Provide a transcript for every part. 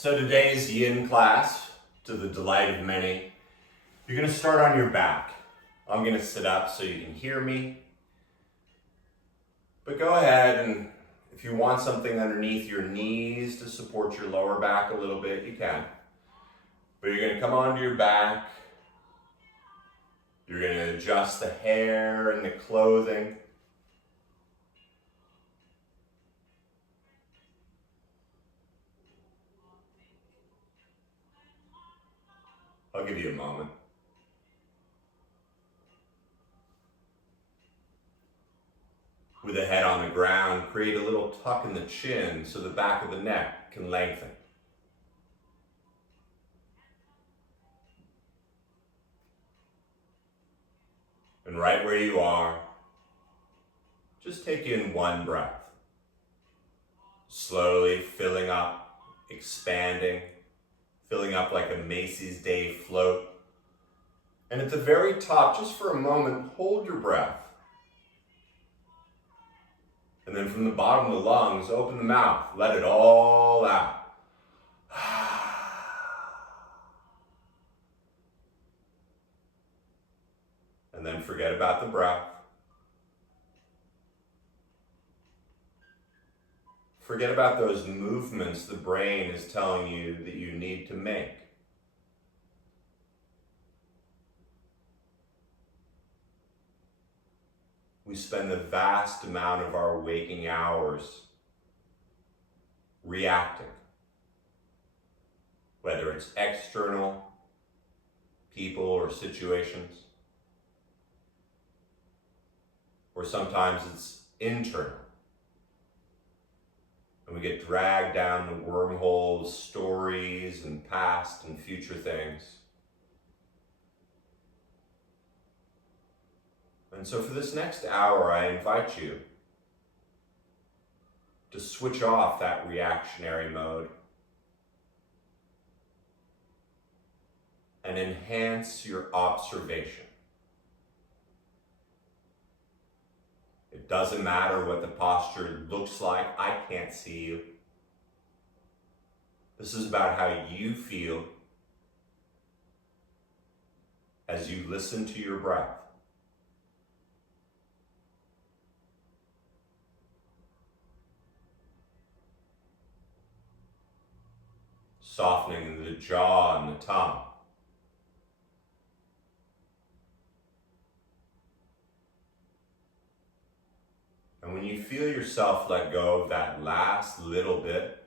So today's yin class, to the delight of many, you're going to start on your back. I'm going to sit up so you can hear me. But go ahead and if you want something underneath your knees to support your lower back a little bit, you can. But you're going to come onto your back. You're going to adjust the hair and the clothing. I'll give you a moment. With the head on the ground, create a little tuck in the chin so the back of the neck can lengthen. And right where you are, just take in one breath. Slowly filling up, expanding, filling up like a Macy's Day float. And at the very top, just for a moment, hold your breath. And then from the bottom of the lungs, open the mouth, let it all out. And then forget about the breath. Forget about those movements the brain is telling you that you need to make. We spend the vast amount of our waking hours reacting, whether it's external people or situations, or sometimes it's internal. And we get dragged down the wormhole of stories and past and future things. And so for this next hour, I invite you to switch off that reactionary mode and enhance your observation. It doesn't matter what the posture looks like. I can't see you. This is about how you feel as you listen to your breath. Softening the jaw and the tongue. And when you feel yourself let go of that last little bit,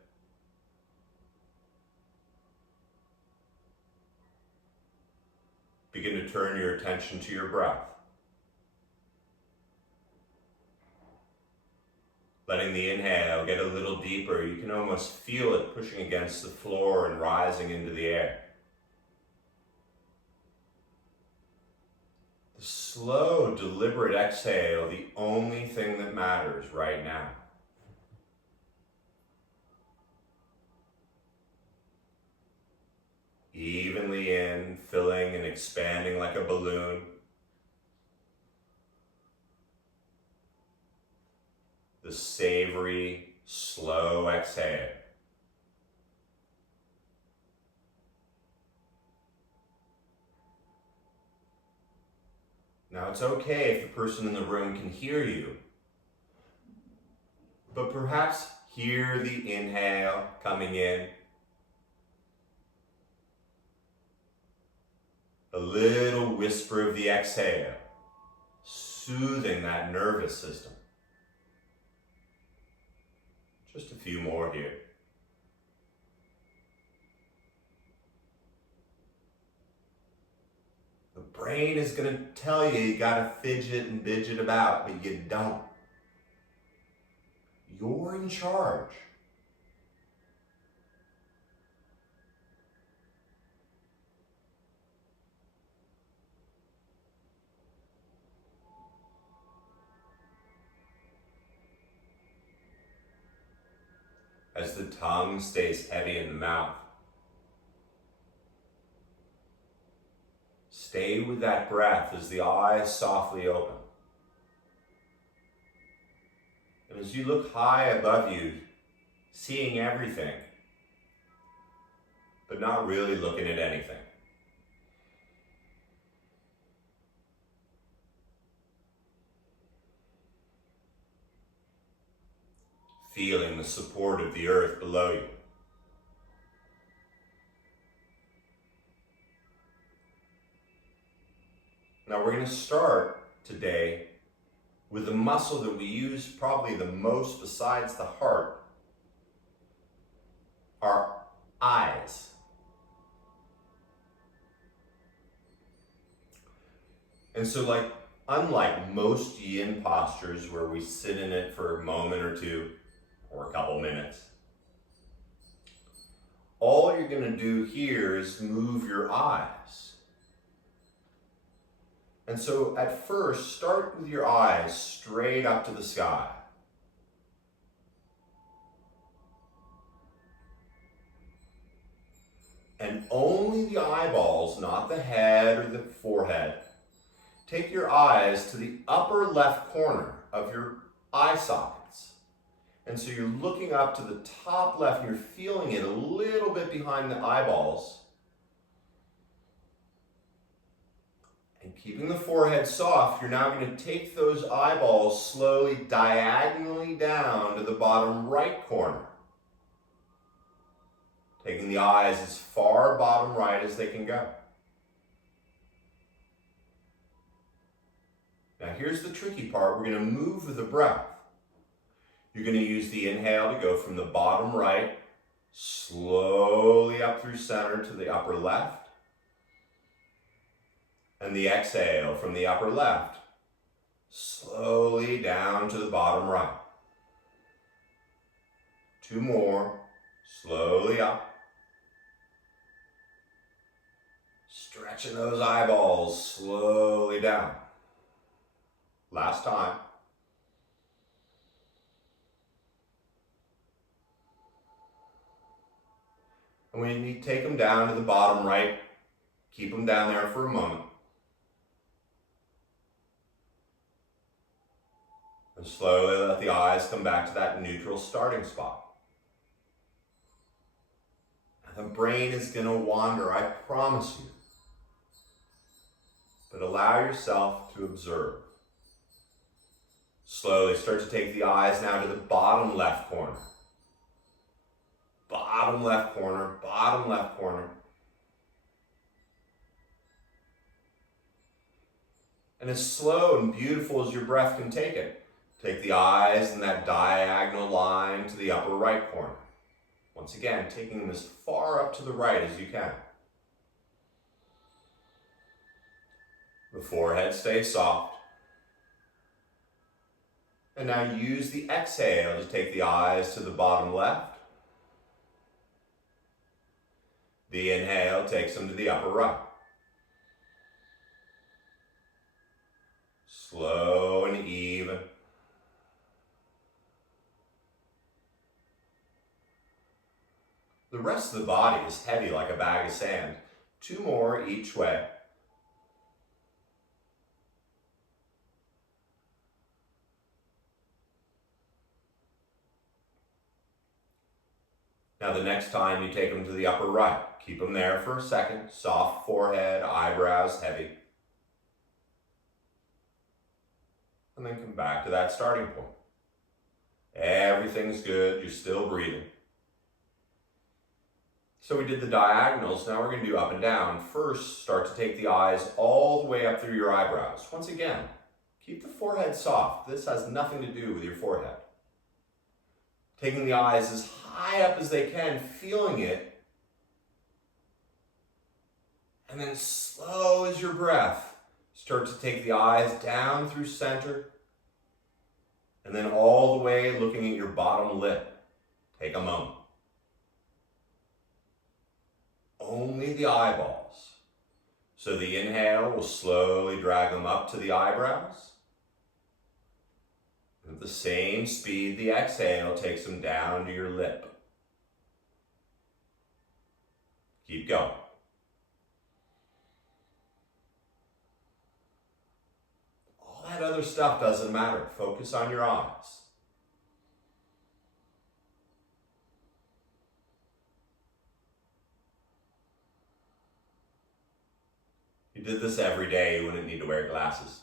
begin to turn your attention to your breath. Letting the inhale get a little deeper, you can almost feel it pushing against the floor and rising into the air. The slow, deliberate exhale, the only thing that matters right now. Evenly in, filling and expanding like a balloon. The savory, slow exhale. Now it's okay if the person in the room can hear you, but perhaps hear the inhale coming in, a little whisper of the exhale, soothing that nervous system. Just a few more here. The brain is going to tell you you got to fidget and bidget about, but you don't. You're in charge. As the tongue stays heavy in the mouth, stay with that breath as the eyes softly open. And as you look high above you, seeing everything, but not really looking at anything. Feeling the support of the earth below you. Now we're going to start today with the muscle that we use probably the most besides the heart, our eyes. And so unlike most yin postures where we sit in it for a moment or two or a couple minutes, all you're going to do here is move your eyes. And so at first, start with your eyes straight up to the sky. And only the eyeballs, not the head or the forehead. Take your eyes to the upper left corner of your eye sockets. And so you're looking up to the top left and you're feeling it a little bit behind the eyeballs. And keeping the forehead soft, you're now going to take those eyeballs slowly diagonally down to the bottom right corner. Taking the eyes as far bottom right as they can go. Now here's the tricky part. We're going to move with the breath. You're going to use the inhale to go from the bottom right, slowly up through center to the upper left. And the exhale from the upper left, slowly down to the bottom right. 2 more, slowly up. Stretching those eyeballs slowly down. Last time. And when you take them down to the bottom right, keep them down there for a moment. And slowly let the eyes come back to that neutral starting spot. Now the brain is going to wander, I promise you. But allow yourself to observe. Slowly start to take the eyes now to the bottom left corner. Bottom left corner, bottom left corner. And as slow and beautiful as your breath can take it, take the eyes in that diagonal line to the upper right corner. Once again, taking them as far up to the right as you can. The forehead stays soft. And now use the exhale to take the eyes to the bottom left. The inhale takes them to the upper right. Slow and even. The rest of the body is heavy like a bag of sand. 2 more each way. Now the next time you take them to the upper right, keep them there for a second. Soft forehead, eyebrows heavy. And then come back to that starting point. Everything's good, you're still breathing. So we did the diagonals, now we're going to do up and down. First, start to take the eyes all the way up through your eyebrows. Once again, keep the forehead soft. This has nothing to do with your forehead. Taking the eyes as high up as they can, feeling it. And then slow as your breath, start to take the eyes down through center. And then all the way looking at your bottom lip. Take a moment. Only the eyeballs. So the inhale will slowly drag them up to the eyebrows. At the same speed, the exhale takes them down to your lip. Keep going. All that other stuff doesn't matter. Focus on your eyes. you did this every day, you wouldn't need to wear glasses.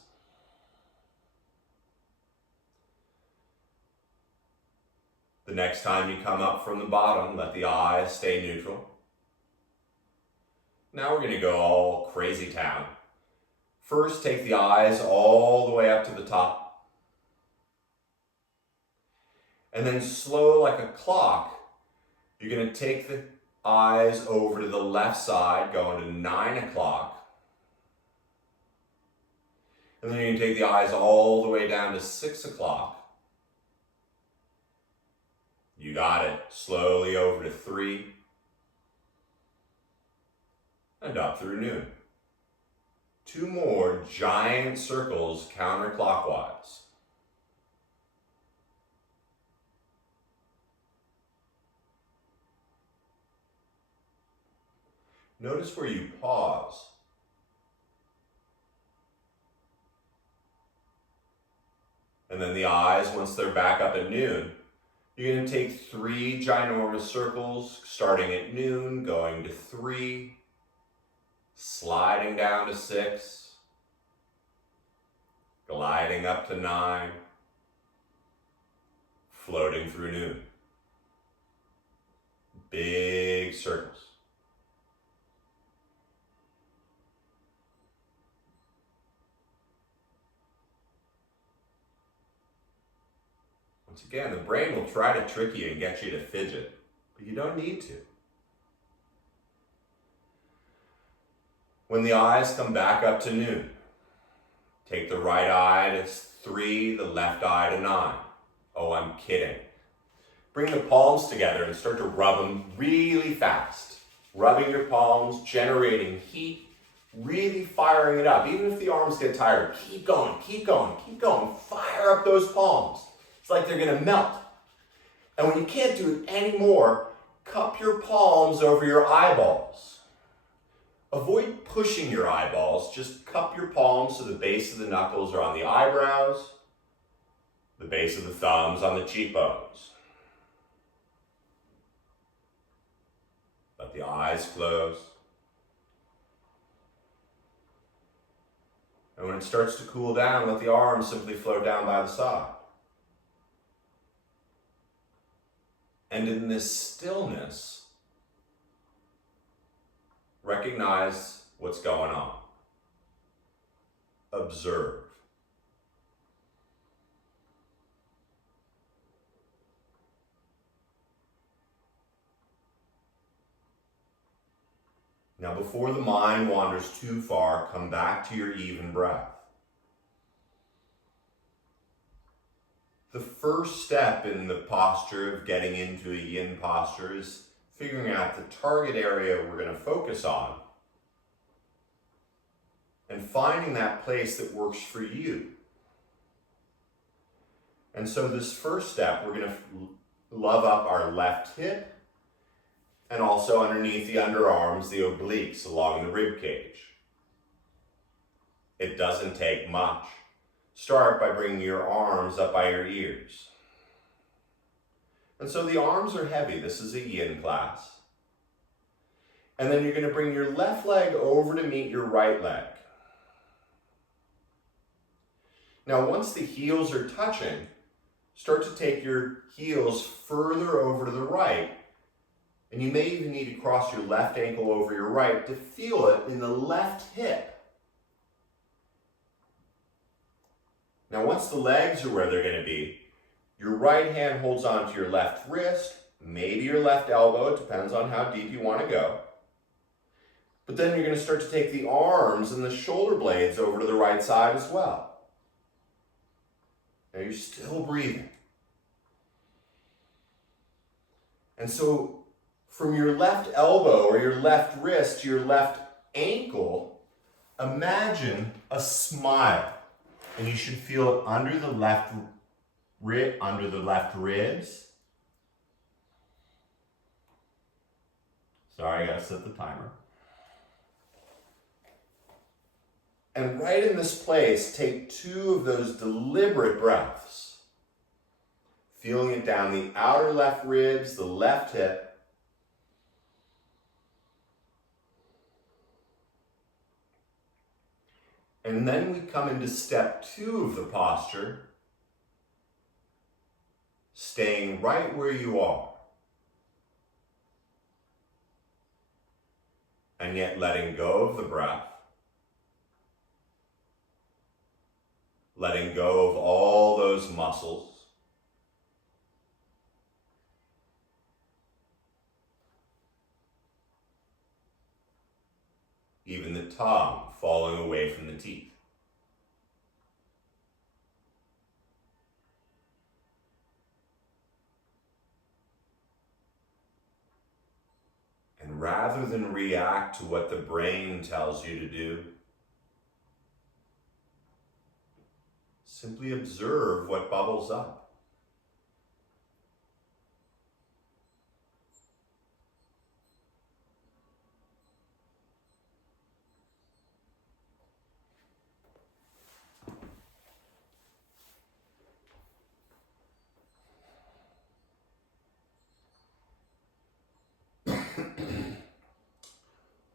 The next time you come up from the bottom, let the eyes stay neutral. Now we're going to go all crazy town. First, take the eyes all the way up to the top. And then slow like a clock, you're going to take the eyes over to the left side, going to 9 o'clock. And then you're going to take the eyes all the way down to 6 o'clock. You got it. Slowly over to 3. And up through noon. 2 more giant circles counterclockwise. Notice where you pause. And then the eyes, once they're back up at noon, you're going to take 3 ginormous circles, starting at noon, going to 3, sliding down to 6, gliding up to 9, floating through noon. Big circles. Once again, the brain will try to trick you and get you to fidget, but you don't need to. When the eyes come back up to noon, take the right eye to 3, the left eye to 9. Oh, I'm kidding. Bring the palms together and start to rub them really fast. Rubbing your palms, generating heat, really firing it up. Even if the arms get tired, keep going, keep going, keep going. Fire up those palms. It's like they're gonna melt. And when you can't do it anymore, cup your palms over your eyeballs. Avoid pushing your eyeballs, just cup your palms so the base of the knuckles are on the eyebrows, the base of the thumbs on the cheekbones. Let the eyes close. And when it starts to cool down, let the arms simply float down by the side. And in this stillness, recognize what's going on. Observe. Now, before the mind wanders too far, come back to your even breath. The first step in the posture of getting into a yin posture is figuring out the target area we're going to focus on and finding that place that works for you. And so this first step, we're going to love up our left hip and also underneath the underarms, the obliques along the rib cage. It doesn't take much. Start by bringing your arms up by your ears. And so the arms are heavy. This is a yin class. And then you're going to bring your left leg over to meet your right leg. Now, once the heels are touching, start to take your heels further over to the right. And you may even need to cross your left ankle over your right to feel it in the left hip. Now, once the legs are where they're going to be, your right hand holds onto your left wrist, maybe your left elbow, it depends on how deep you want to go. But then you're going to start to take the arms and the shoulder blades over to the right side as well. Now you're still breathing. And so from your left elbow or your left wrist to your left ankle, imagine a smile. And you should feel it under the left ribs. Sorry, I gotta set the timer. And right in this place, take 2 of those deliberate breaths. Feeling it down the outer left ribs, the left hip. And then we come into step 2 of the posture, staying right where you are, and yet letting go of the breath, letting go of all those muscles, even the tongue falling away from the teeth. And rather than react to what the brain tells you to do, simply observe what bubbles up.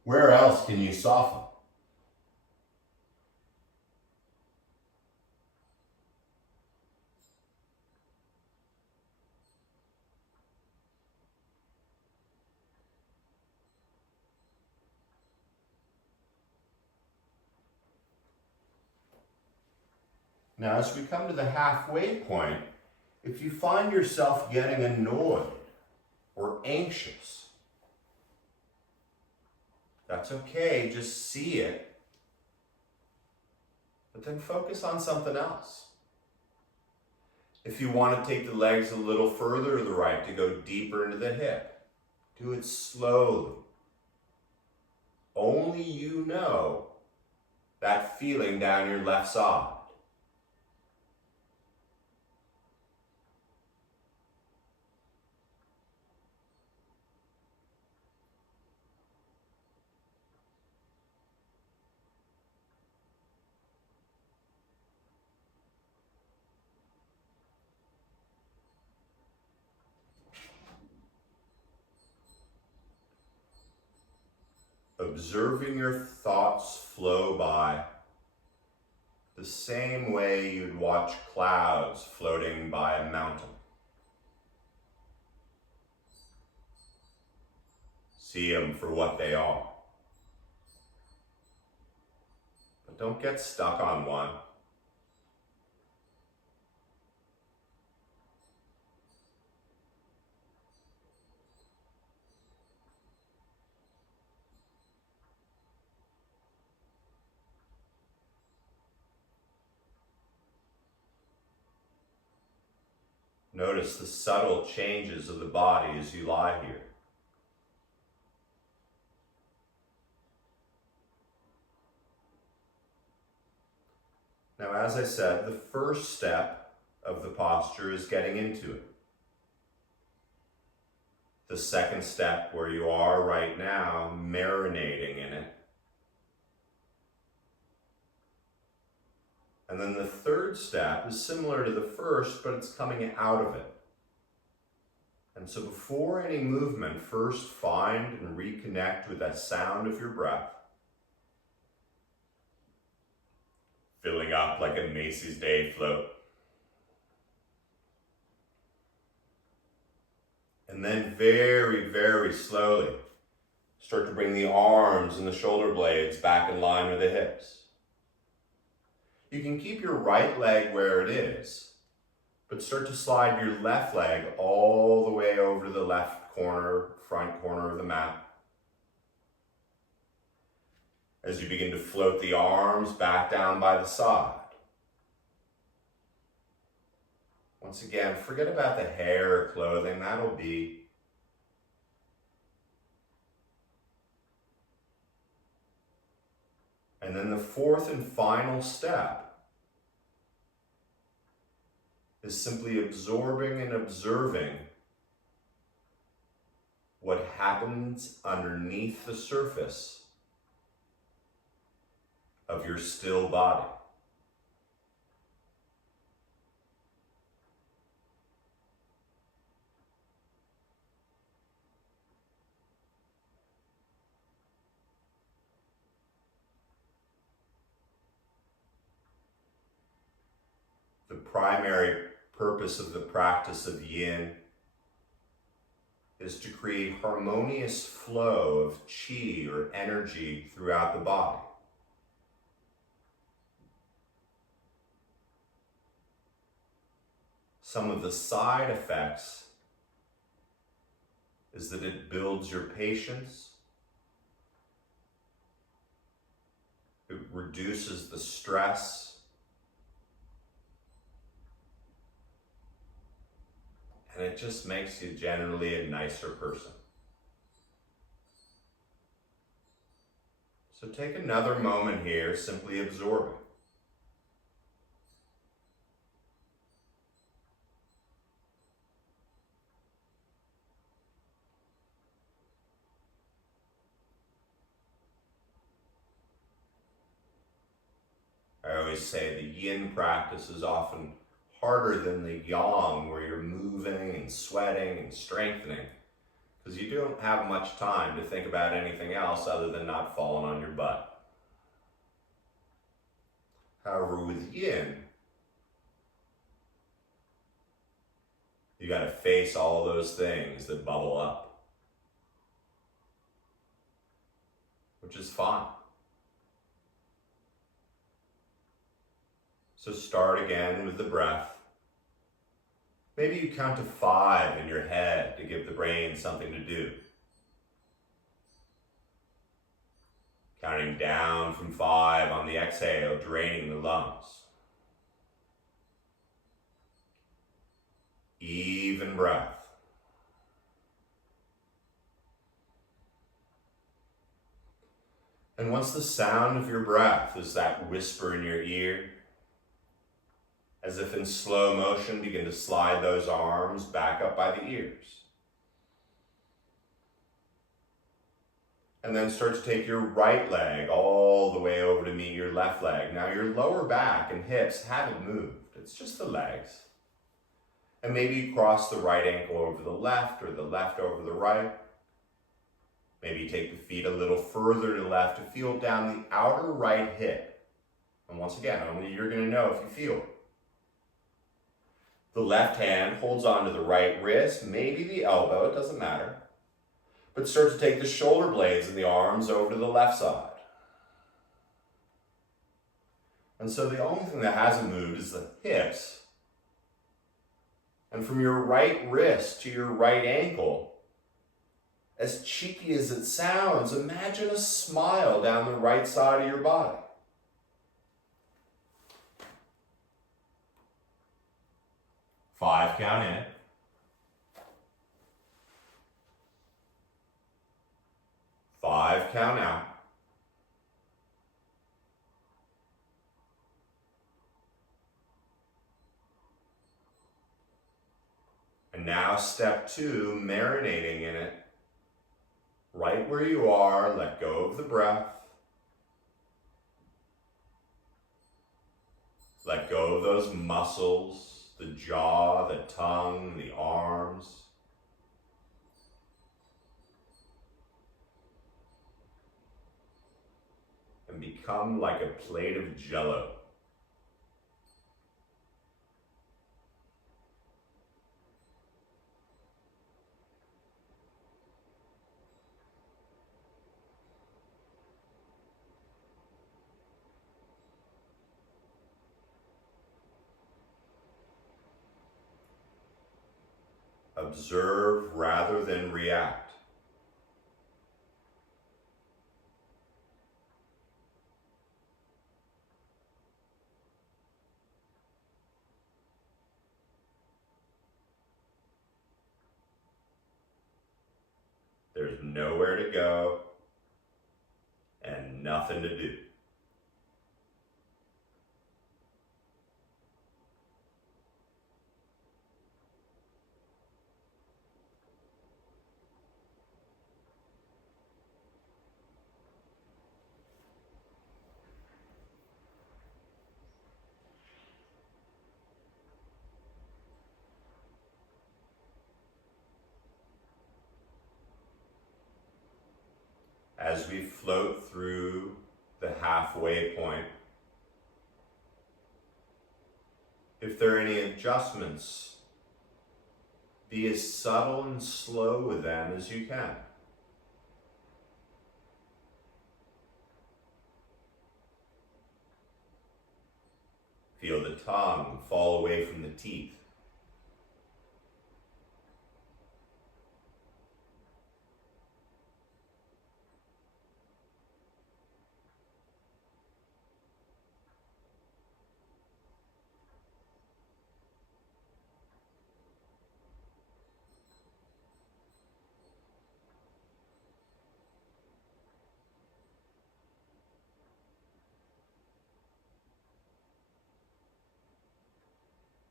Where else can you soften? Now, as we come to the halfway point, if you find yourself getting annoyed or anxious, that's okay, just see it, but then focus on something else. If you want to take the legs a little further to the right to go deeper into the hip, do it slowly. Only you know that feeling down your left side. Observing your thoughts flow by the same way you'd watch clouds floating by a mountain. See them for what they are. But don't get stuck on one. Notice the subtle changes of the body as you lie here. Now, as I said, the first step of the posture is getting into it. The second step, where you are right now, marinating in it. And then the third step is similar to the first, but it's coming out of it. And so before any movement, first find and reconnect with that sound of your breath, filling up like a Macy's Day float. And then very, very slowly, start to bring the arms and the shoulder blades back in line with the hips. You can keep your right leg where it is, but start to slide your left leg all the way over to the left corner, front corner of the mat. As you begin to float the arms back down by the side. Once again, forget about the hair or clothing, that'll be. And then the fourth and final step is simply absorbing and observing what happens underneath the surface of your still body. primary purpose of the practice of yin is to create harmonious flow of qi or energy throughout the body. Some of the side effects is that it builds your patience, it reduces the stress, and it just makes you generally a nicer person. So take another moment here, simply absorbing. I always say the yin practice is often harder than the yang, where you're moving and sweating and strengthening, because you don't have much time to think about anything else other than not falling on your butt. However, with yin, you got to face all those things that bubble up, which is fine. So start again with the breath. Maybe you count to 5 in your head to give the brain something to do. Counting down from 5 on the exhale, draining the lungs. Even breath. And once the sound of your breath is that whisper in your ear, as if in slow motion, begin to slide those arms back up by the ears. And then start to take your right leg all the way over to meet your left leg. Now your lower back and hips haven't moved. It's just the legs. And maybe you cross the right ankle over the left or the left over the right. Maybe you take the feet a little further to the left to feel down the outer right hip. And once again, only you're going to know if you feel it. The left hand holds onto the right wrist, maybe the elbow, it doesn't matter. But start to take the shoulder blades and the arms over to the left side. And so the only thing that hasn't moved is the hips. And from your right wrist to your right ankle, as cheeky as it sounds, imagine a smile down the right side of your body. Five, count in. 5, count out. And now step 2, marinating in it. Right where you are, let go of the breath. Let go of those muscles, the jaw, the tongue, the arms. And become like a plate of Jell-O. Observe rather than react. There's nowhere to go and nothing to do. As we float through the halfway point, If there are any adjustments, be as subtle and slow with them as you can. Feel the tongue fall away from the teeth.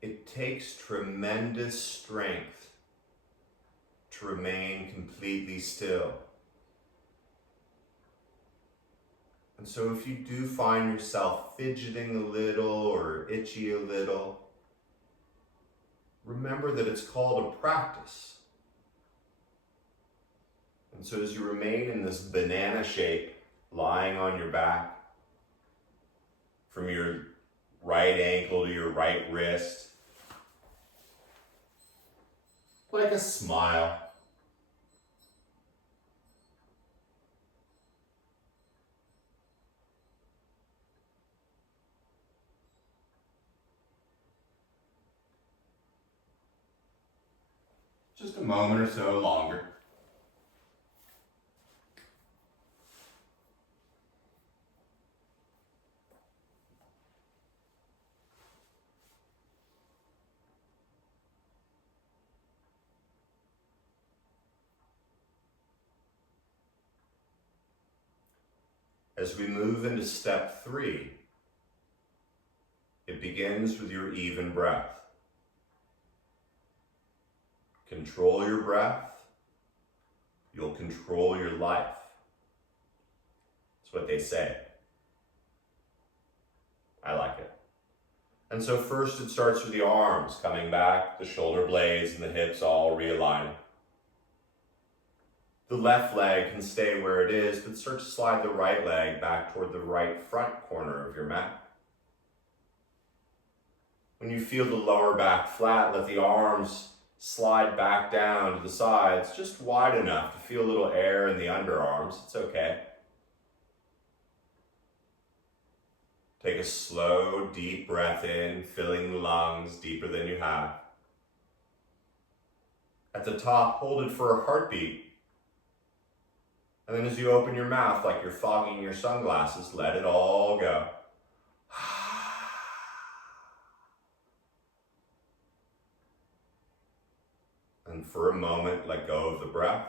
It takes tremendous strength to remain completely still. And so if you do find yourself fidgeting a little or itchy a little, remember that it's called a practice. And so as you remain in this banana shape, lying on your back, from your right ankle to your right wrist, like a smile. Just a moment or so longer. As we move into step 3, it begins with your even breath. Control your breath, you'll control your life. That's what they say. I like it. And so first it starts with the arms coming back, the shoulder blades and the hips all realign. The left leg can stay where it is, but start to slide the right leg back toward the right front corner of your mat. When you feel the lower back flat, let the arms slide back down to the sides, just wide enough to feel a little air in the underarms. It's okay. Take a slow, deep breath in, filling the lungs deeper than you have. At the top, hold it for a heartbeat. And then as you open your mouth, like you're fogging your sunglasses, let it all go. And for a moment, let go of the breath.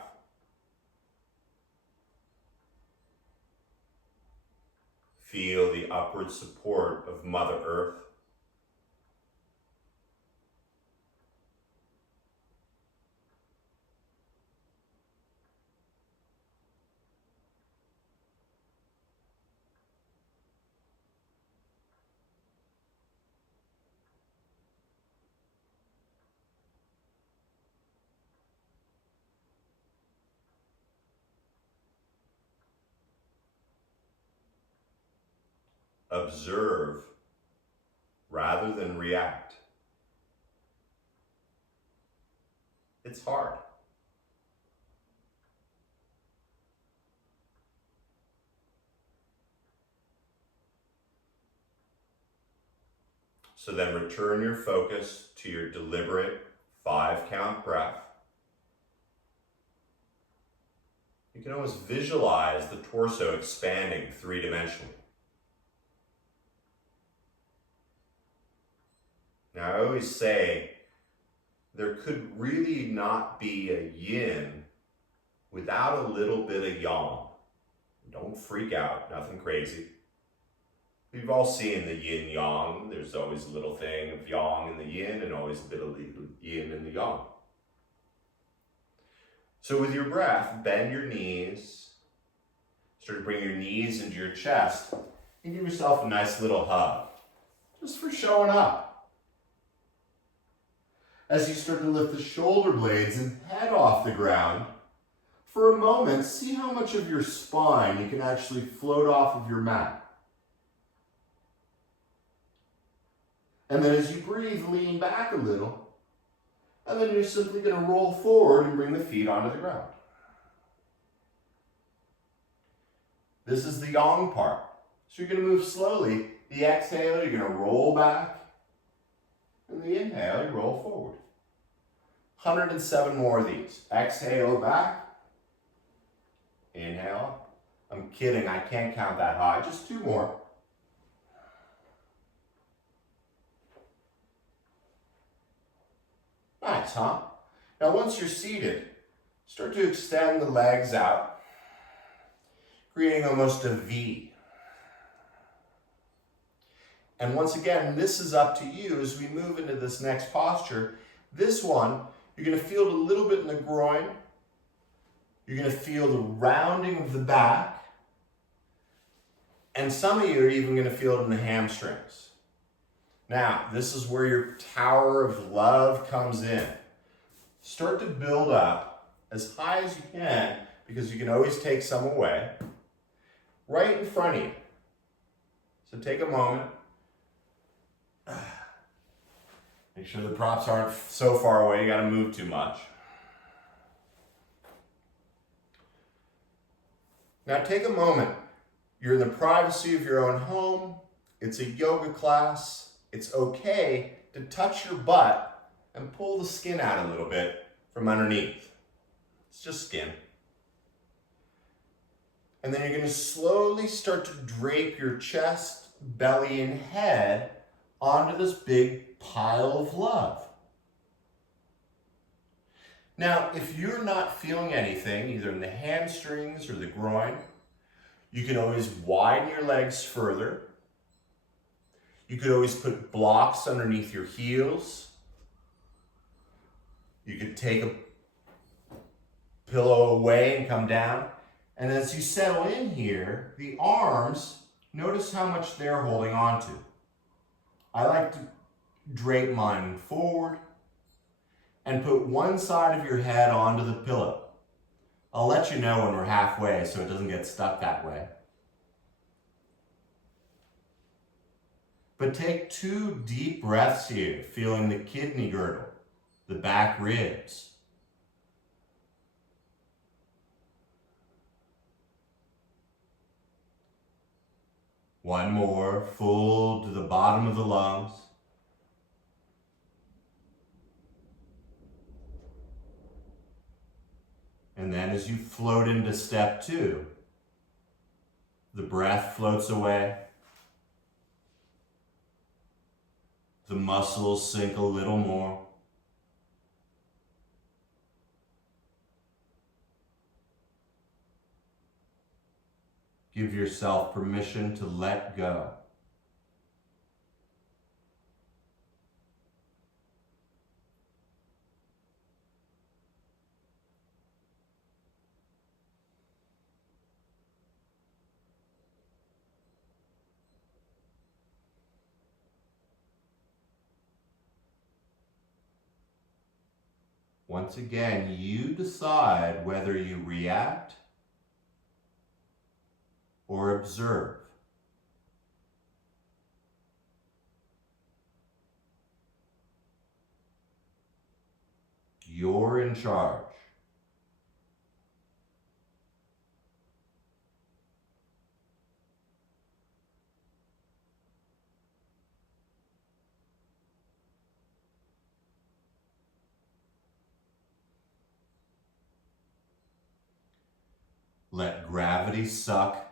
Feel the upward support of Mother Earth. Observe rather than react. It's hard. So then return your focus to your deliberate 5-count breath. You can almost visualize the torso expanding 3-dimensionally. Now, I always say there could really not be a yin without a little bit of yang. Don't freak out, nothing crazy. We've all seen the yin yang. There's always a little thing of yang in the yin and always a bit of yin in the yang. So with your breath, bend your knees. Start to bring your knees into your chest and give yourself a nice little hug, just for showing up. As you start to lift the shoulder blades and head off the ground, for a moment, see how much of your spine you can actually float off of your mat. And then as you breathe, lean back a little. And then you're simply going to roll forward and bring the feet onto the ground. This is the yang part. So you're going to move slowly. The exhale, you're going to roll back. And the inhale, you roll forward. 107 more of these. Exhale back. Inhale. I'm kidding, I can't count that high. Just 2 more. Nice, huh? Now once you're seated, start to extend the legs out, creating almost a V. And once again, this is up to you as we move into this next posture. This one, you're going to feel it a little bit in the groin. You're going to feel the rounding of the back. And some of you are even going to feel it in the hamstrings. Now, this is where your tower of love comes in. Start to build up as high as you can, because you can always take some away, right in front of you. So take a moment. Make sure the props aren't so far away, you gotta move too much. Now take a moment. You're in the privacy of your own home. It's a yoga class. It's okay to touch your butt and pull the skin out a little bit from underneath. It's just skin. And then you're going to slowly start to drape your chest, belly, and head onto this big pile of love. Now, if you're not feeling anything, either in the hamstrings or the groin, you can always widen your legs further. You could always put blocks underneath your heels. You could take a pillow away and come down. And as you settle in here, the arms, notice how much they're holding on to. I like to drape mine forward and put one side of your head onto the pillow. I'll let you know when we're halfway so it doesn't get stuck that way. But take 2 deep breaths here, feeling the kidney girdle, the back ribs. One more, full to the bottom of the lungs. And then as you float into step 2, the breath floats away. The muscles sink a little more. Give yourself permission to let go. Once again, you decide whether you react or observe. You're in charge. Let gravity suck.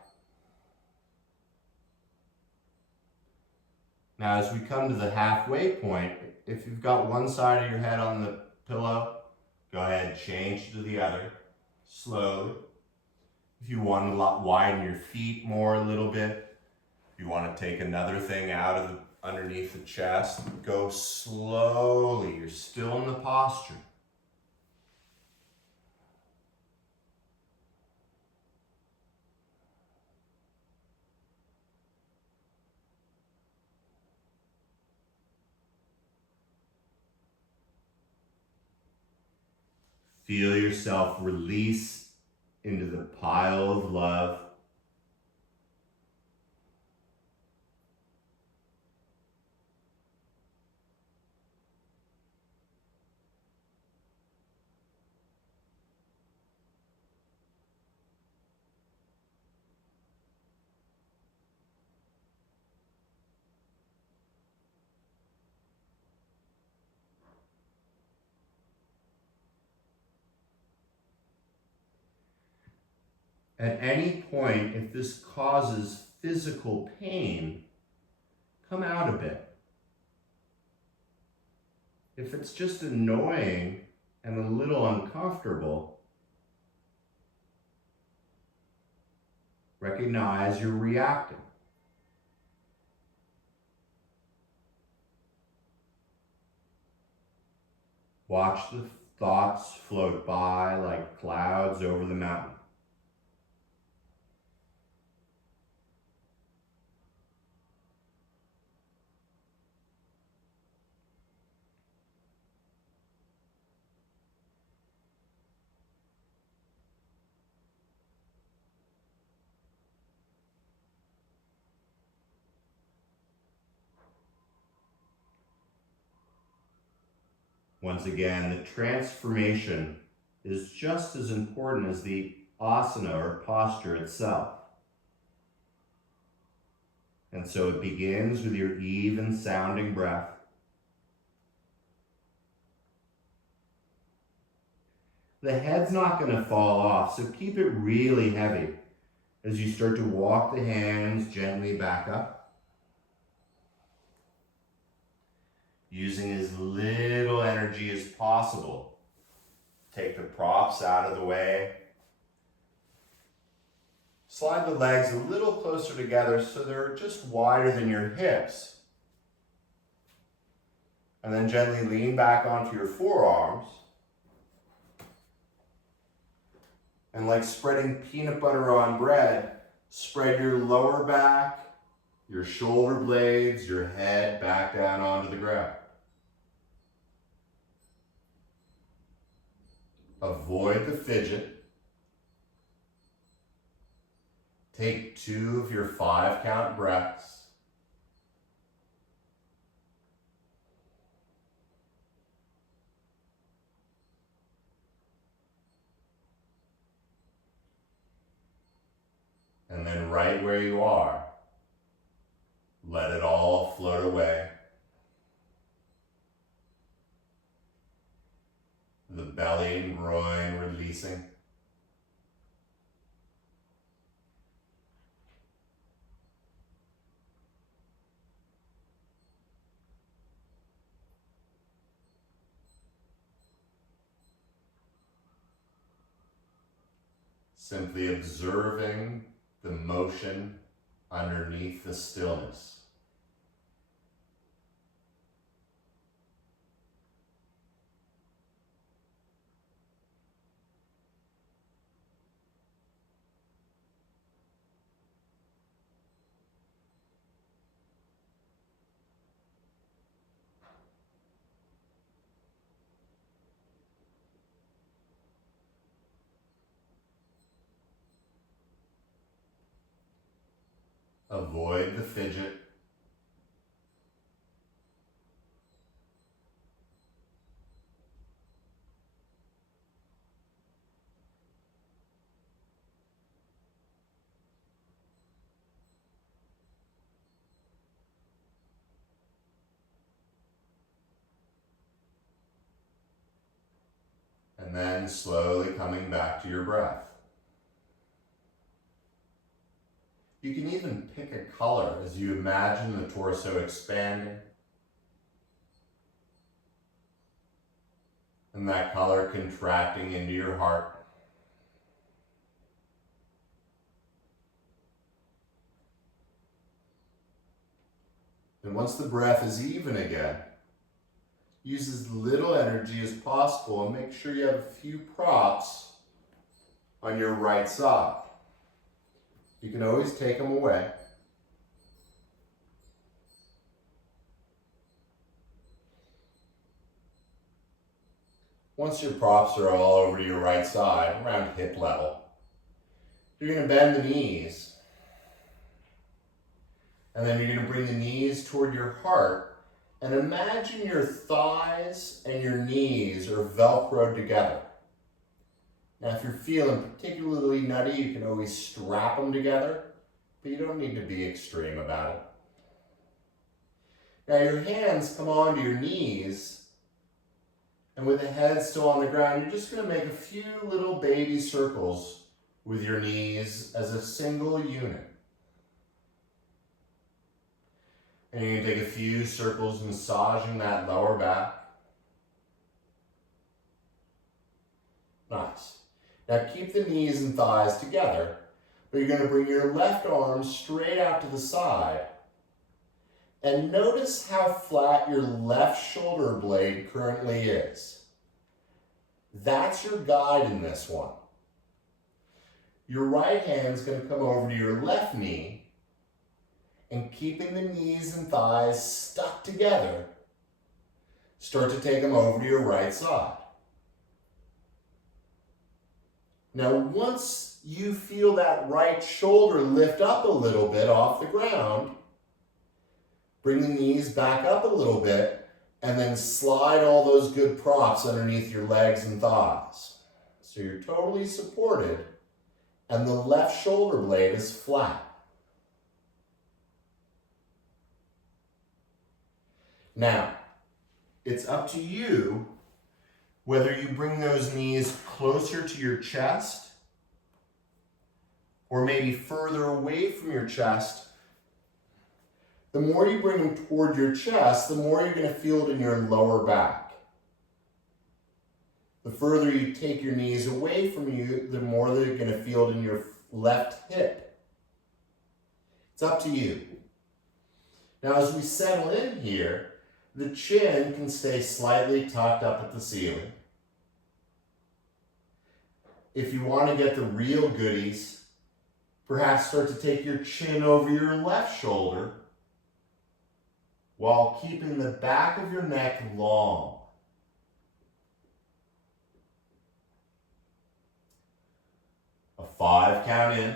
Now, as we come to the halfway point, if you've got one side of your head on the pillow, go ahead, change to the other, slowly. If you want to widen your feet more a little bit, if you want to take another thing out of underneath the chest, go slowly. You're still in the posture. Feel yourself release into the pile of love. At any point, if this causes physical pain, come out a bit. If it's just annoying and a little uncomfortable, recognize you're reacting. Watch the thoughts float by like clouds over the mountain. Once again, the transformation is just as important as the asana or posture itself. And so it begins with your even sounding breath. The head's not going to fall off, so keep it really heavy as you start to walk the hands gently back up. Using as little energy as possible. Take the props out of the way. Slide the legs a little closer together so they're just wider than your hips. And then gently lean back onto your forearms. And like spreading peanut butter on bread, spread your lower back, your shoulder blades, your head back down onto the ground. Avoid the fidget. Take 2 of your 5-count breaths. And then right where you are, let it all float away. The belly and groin releasing. Simply observing the motion underneath the stillness. Avoid the fidget. And then slowly coming back to your breath. You can even pick a color as you imagine the torso expanding. And that color contracting into your heart. And once the breath is even again, use as little energy as possible and make sure you have a few props on your right side. You can always take them away. Once your props are all over to your right side, around hip level, you're going to bend the knees. And then you're going to bring the knees toward your heart. And imagine your thighs and your knees are Velcroed together. Now, if you're feeling particularly nutty, you can always strap them together, but you don't need to be extreme about it. Now, your hands come onto your knees, and with the head still on the ground, you're just going to make a few little baby circles with your knees as a single unit. And you can take a few circles massaging that lower back. Nice. Now keep the knees and thighs together, but you're going to bring your left arm straight out to the side. And notice how flat your left shoulder blade currently is. That's your guide in this one. Your right hand is going to come over to your left knee, and keeping the knees and thighs stuck together, start to take them over to your right side. Now, once you feel that right shoulder lift up a little bit off the ground, bring the knees back up a little bit, and then slide all those good props underneath your legs and thighs. So you're totally supported, and the left shoulder blade is flat. Now, it's up to you whether you bring those knees closer to your chest or maybe further away from your chest. The more you bring them toward your chest, the more you're going to feel it in your lower back. The further you take your knees away from you, the more they're going to feel it in your left hip. It's up to you. Now, as we settle in here, the chin can stay slightly tucked up at the ceiling. If you want to get the real goodies, perhaps start to take your chin over your left shoulder while keeping the back of your neck long. A 5 count in.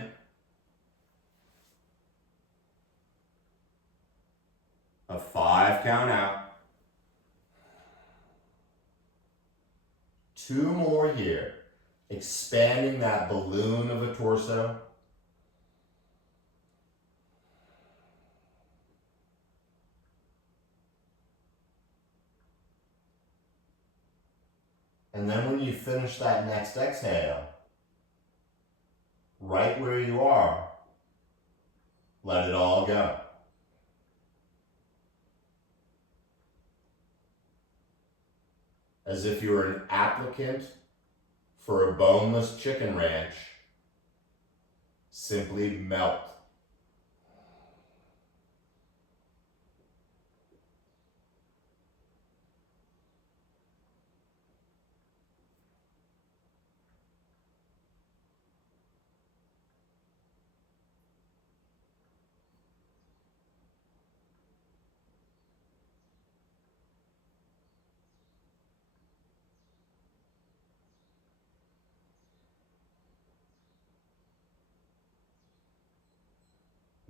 A 5 count out. 2 more here, expanding that balloon of a torso. And then when you finish that next exhale, right where you are, let it all go. As if you were an applicant for a boneless chicken ranch, simply melt.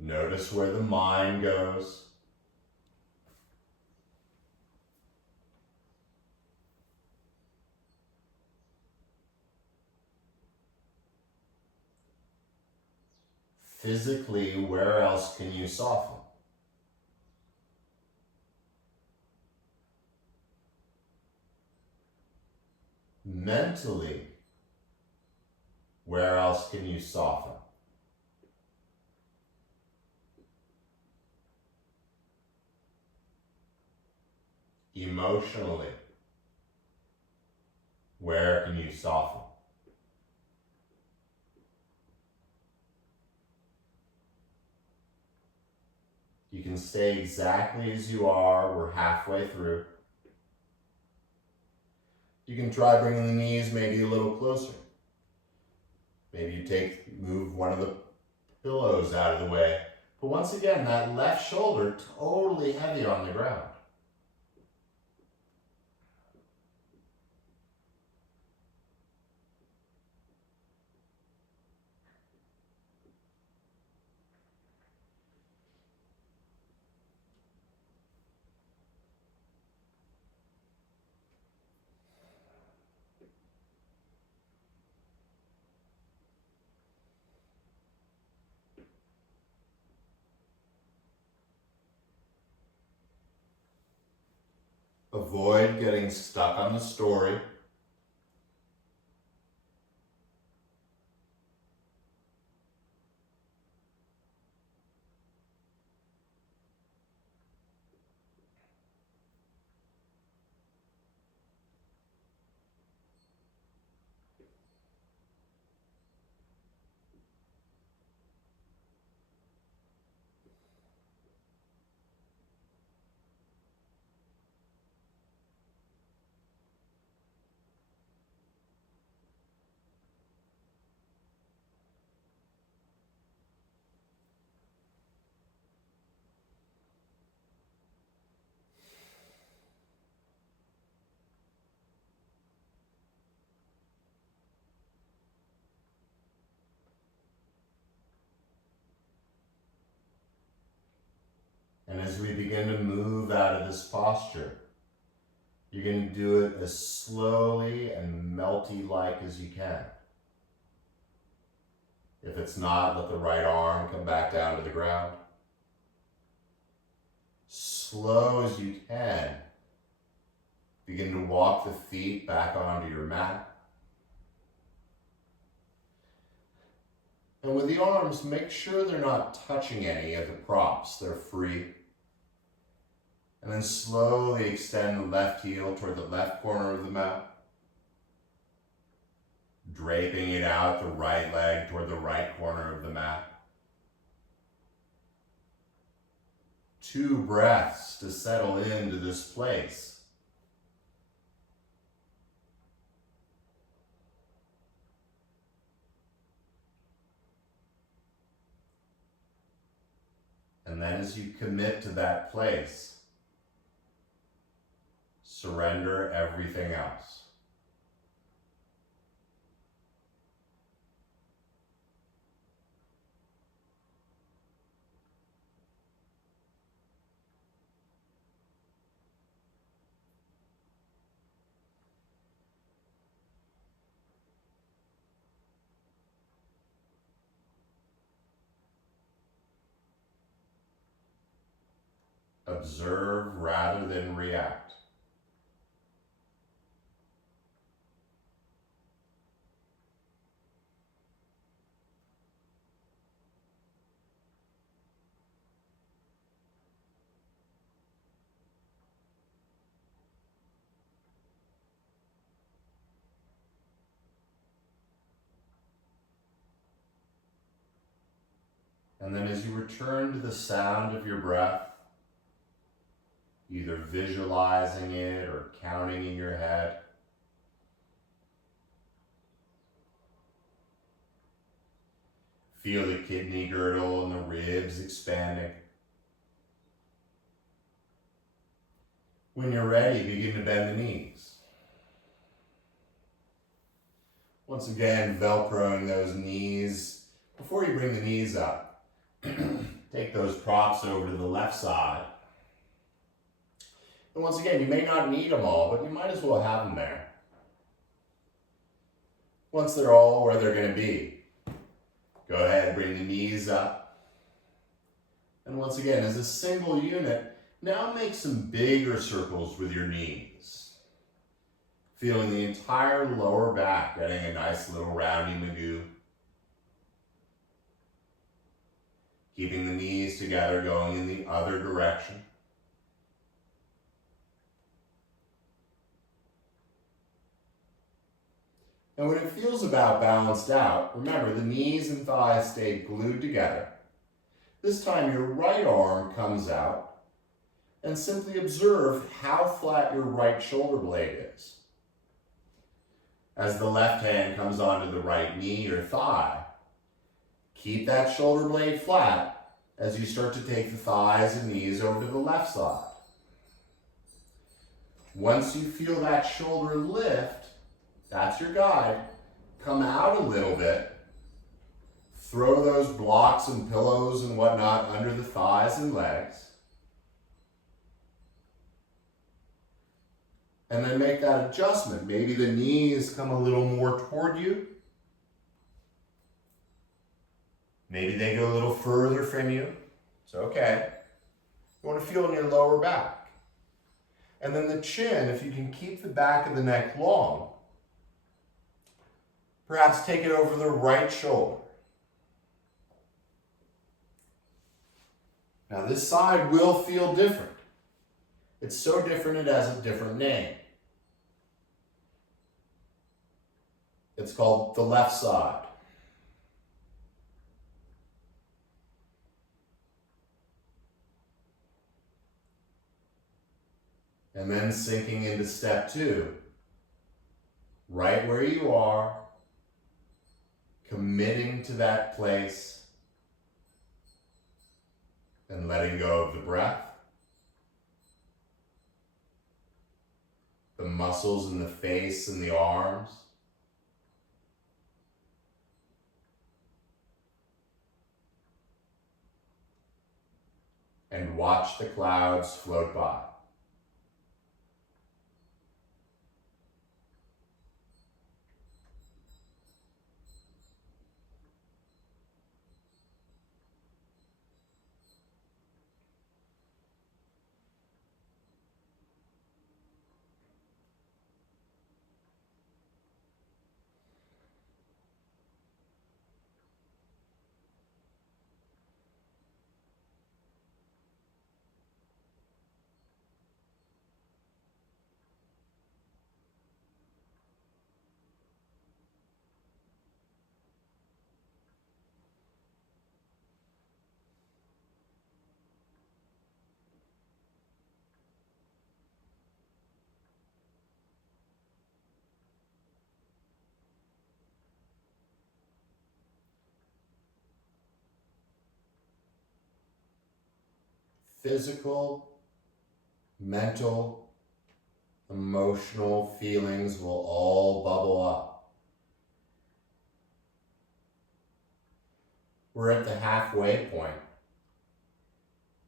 Notice where the mind goes. Physically, where else can you soften? Mentally, where else can you soften? Emotionally, where can you soften? You can stay exactly as you are. We're halfway through. You can try bringing the knees maybe a little closer. Maybe you move one of the pillows out of the way. But once again, that left shoulder totally heavy on the ground. Avoid getting stuck on the story. And as we begin to move out of this posture, you're going to do it as slowly and melty-like as you can. If it's not, let the right arm come back down to the ground. Slow as you can, begin to walk the feet back onto your mat. And with the arms, make sure they're not touching any of the props. They're free. And then slowly extend the left heel toward the left corner of the mat. Draping it out the right leg toward the right corner of the mat. 2 breaths to settle into this place. And then as you commit to that place, surrender everything else. Observe rather than react. And then as you return to the sound of your breath, either visualizing it or counting in your head, feel the kidney girdle and the ribs expanding. When you're ready, begin to bend the knees. Once again, Velcroing those knees. Before you bring the knees up, take those props over to the left side. And once again, you may not need them all, but you might as well have them there. Once they're all where they're going to be, go ahead, bring the knees up. And once again, as a single unit, now make some bigger circles with your knees. Feeling the entire lower back getting a nice little roundy magoo. Keeping the knees together, going in the other direction. And when it feels about balanced out, remember the knees and thighs stay glued together. This time your right arm comes out and simply observe how flat your right shoulder blade is. As the left hand comes onto the right knee or thigh, keep that shoulder blade flat as you start to take the thighs and knees over to the left side. Once you feel that shoulder lift, that's your guide. Come out a little bit. Throw those blocks and pillows and whatnot under the thighs and legs. And then make that adjustment. Maybe the knees come a little more toward you. Maybe they go a little further from you. It's okay. You want to feel in your lower back. And then the chin, if you can keep the back of the neck long, perhaps take it over the right shoulder. Now this side will feel different. It's so different it has a different name. It's called the left side. And then sinking into step 2. Right where you are, committing to that place and letting go of the breath, the muscles in the face and the arms, and watch the clouds float by. Physical, mental, emotional feelings will all bubble up. We're at the halfway point.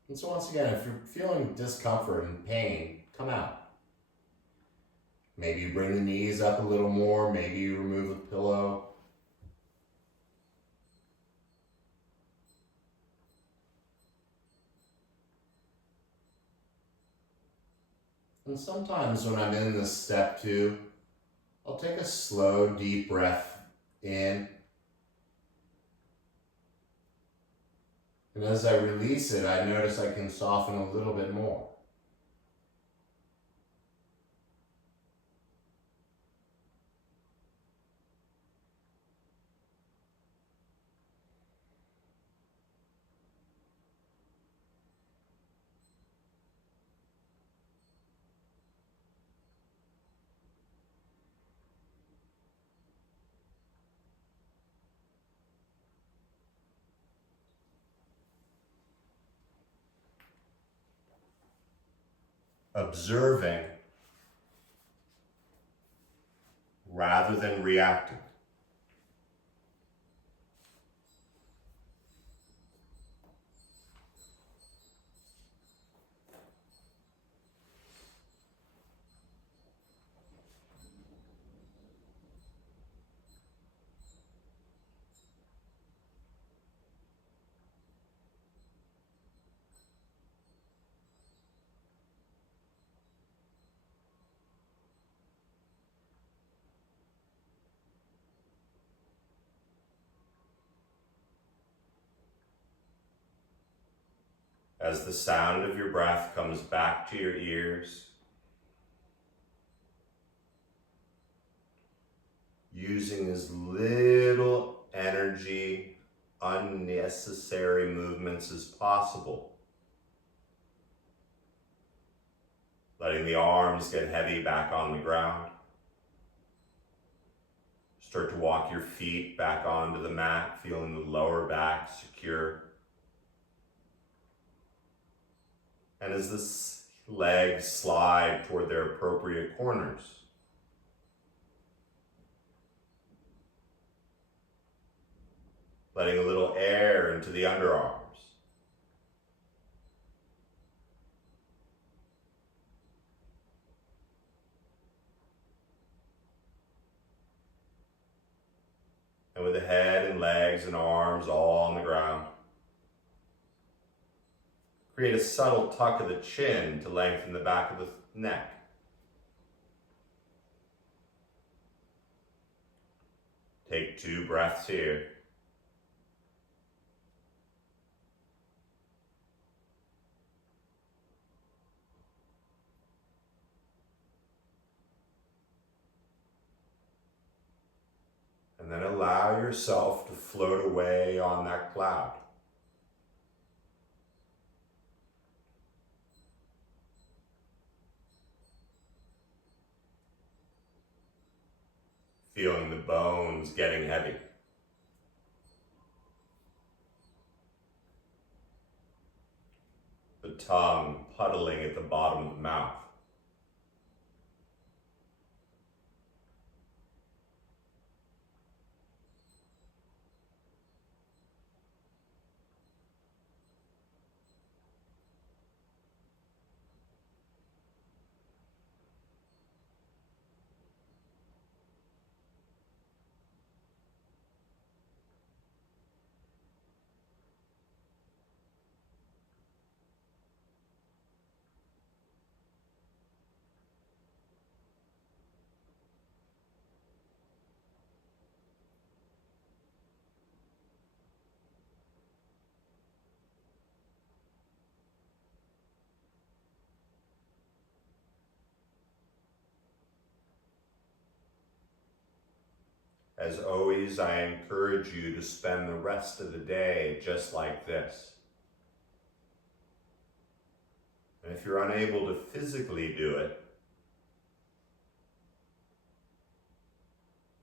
And so once again, if you're feeling discomfort and pain, come out. Maybe you bring the knees up a little more, maybe you remove the pillow. And sometimes when I'm in this step 2, I'll take a slow, deep breath in. And as I release it, I notice I can soften a little bit more. Observing rather than reacting. As the sound of your breath comes back to your ears, using as little energy, unnecessary movements as possible. Letting the arms get heavy back on the ground. Start to walk your feet back onto the mat, feeling the lower back secure. And as the legs slide toward their appropriate corners, letting a little air into the underarms. And with the head and legs and arms all on the ground, create a subtle tuck of the chin to lengthen the back of the neck. Take 2 breaths here. And then allow yourself to float away on that cloud. Feeling the bones getting heavy. The tongue puddling at the bottom of the mouth. As always, I encourage you to spend the rest of the day just like this. And if you're unable to physically do it,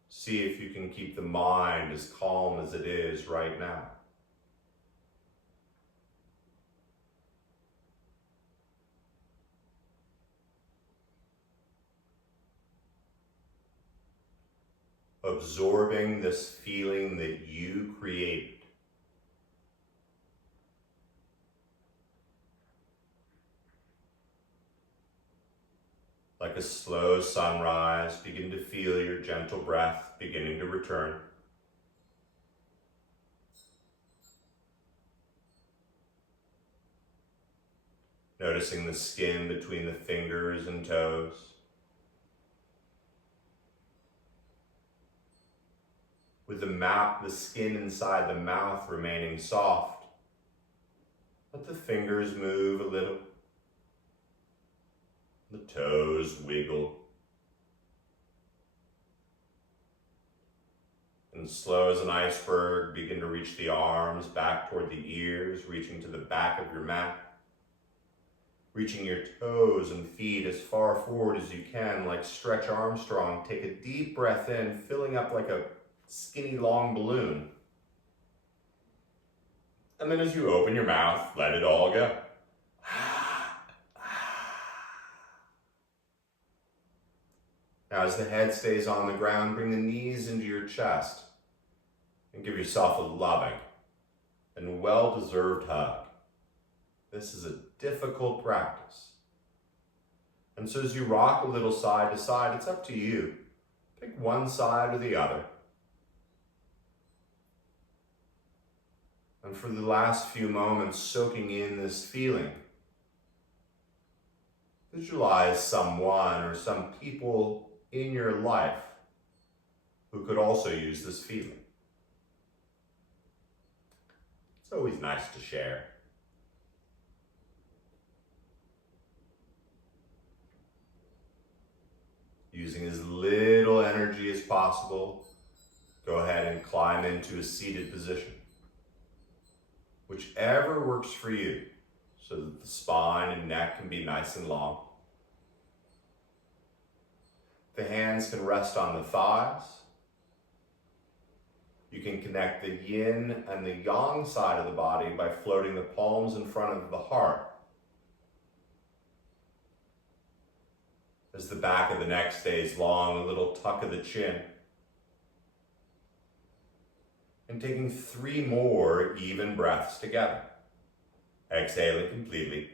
see if you can keep the mind as calm as it is right now. Absorbing this feeling that you created. Like a slow sunrise, begin to feel your gentle breath beginning to return. Noticing the skin between the fingers and toes. With the skin inside the mouth remaining soft, let the fingers move a little. The toes wiggle. And slow as an iceberg, begin to reach the arms back toward the ears, reaching to the back of your mat. Reaching your toes and feet as far forward as you can, like Stretch Armstrong. Take a deep breath in, filling up like a skinny long balloon. And then as you open your mouth, let it all go. Now as the head stays on the ground, bring the knees into your chest and give yourself a loving and well-deserved hug. This is a difficult practice. And so as you rock a little side to side, it's up to you. Pick one side or the other. And for the last few moments, soaking in this feeling, visualize someone or some people in your life who could also use this feeling. It's always nice to share. Using as little energy as possible, go ahead and climb into a seated position. Whichever works for you, so that the spine and neck can be nice and long. The hands can rest on the thighs. You can connect the yin and the yang side of the body by floating the palms in front of the heart. As the back of the neck stays long, a little tuck of the chin. And taking 3 more even breaths together. Exhaling completely.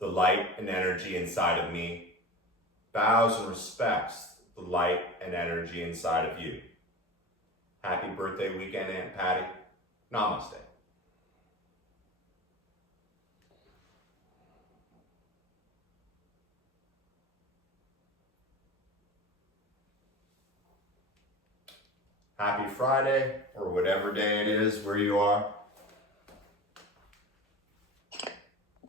The light and energy inside of me bows and respects the light and energy inside of you. Happy birthday weekend, Aunt Patty. Namaste. Happy Friday, or whatever day it is where you are.